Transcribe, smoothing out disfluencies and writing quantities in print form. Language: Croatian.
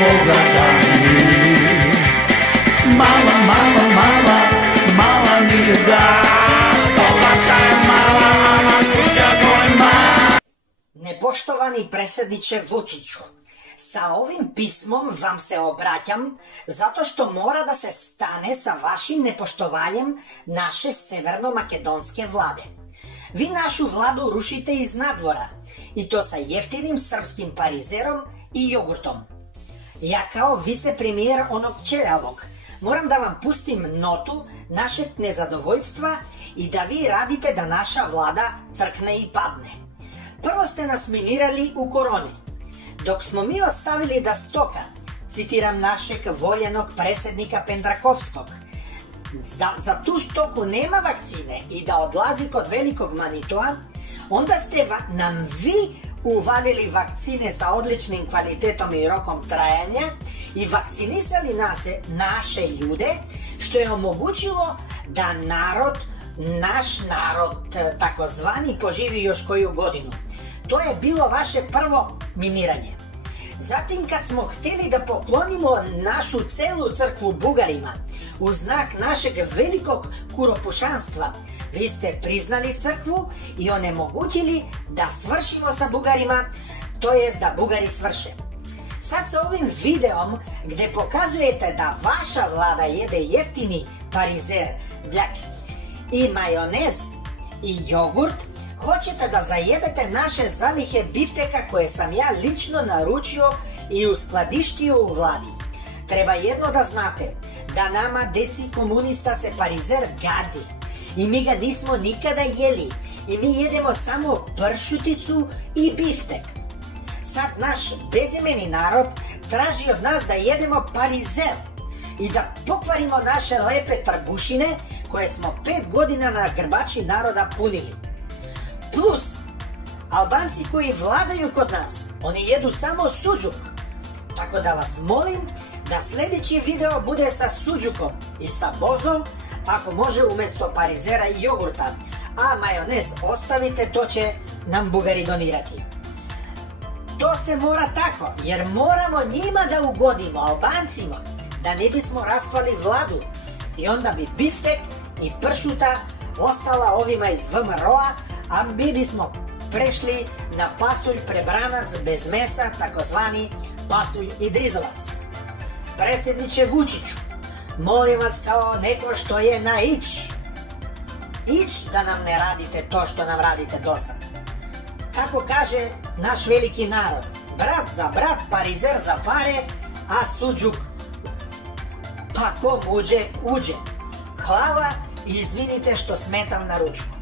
Boga da mi. Mala, mala, mala, mala mi da, Slovačka je mala, a na kuća gojma. Nepoštovani predsjedniče Vučiću, sa ovim pismom vam se obraćam zato što mora da se stane sa vašim nepoštovanjem naše severno-makedonske vlade. Vi našu vladu rušite iz nadvora i to sa jeftinim srpskim parizerom i jogurtom. Ja kao vicepremijer onog ćeljavog moram da vam pustim notu našeg nezadovoljstva i da vi radite da naša vlada crkne i padne. Prvo ste nas minirali u koroni, dok smo mi ostavili da stoka, citiram našeg voljenog predsjednika Pendrakovskog, za tu stoku nema vakcine i da odlazi kod velikog Manitoa, onda ste nam vi uvalili vakcine sa odličnim kvalitetom i rokom trajanja i vakcinisali naše ljude, što je omogućilo da naš narod, takozvani, poživi još koju godinu. To je bilo vaše prvo miniranje. Zatim kad smo htjeli da poklonimo našu celu crkvu Bugarima u znak našeg velikog kuropušanstva, vi ste priznali crkvu i onemogućili da svršimo sa Bugarima, to jest da Bugari svrše. Sad sa ovim videom gdje pokazujete da vaša vlada jede jeftini parizer, bljak i majonez i jogurt, hoćete da zajebete naše zalihe bifteka koje sam ja lično naručio i uskladištio u vladi. Treba jedno da znate, da nama deci komunista se parizer gadi i mi ga nismo nikada jeli i mi jedemo samo pršuticu i biftek. Sad naš bezimeni narod traži od nas da jedemo parizer i da pokvarimo naše lepe trbušine koje smo 5 godina na grbači naroda punili. Plus, Albanci koji vladaju kod nas, oni jedu samo suđuk. Tako da vas molim da sljedeći video bude sa suđukom i sa bozom, ako može umjesto parizera i jogurta, a majonez ostavite, to će nam Bugari donirati. To se mora tako, jer moramo njima da ugodimo, Albancima, da ne bismo raspali vladu i onda bi biftek i pršuta ostala ovima iz VMRO-a, a mi bismo prešli na pasulj prebranac bez mesa, takozvani pasulj i drizelac. Predsjedniče Vučiću, molim vas kao neko što je na ić da nam ne radite to što nam radite do sad. Kako kaže naš veliki narod, brat za brat, parizer za pare, a suđuk pa kom uđe, uđe. Hvala i izvinite što smetam na ručku.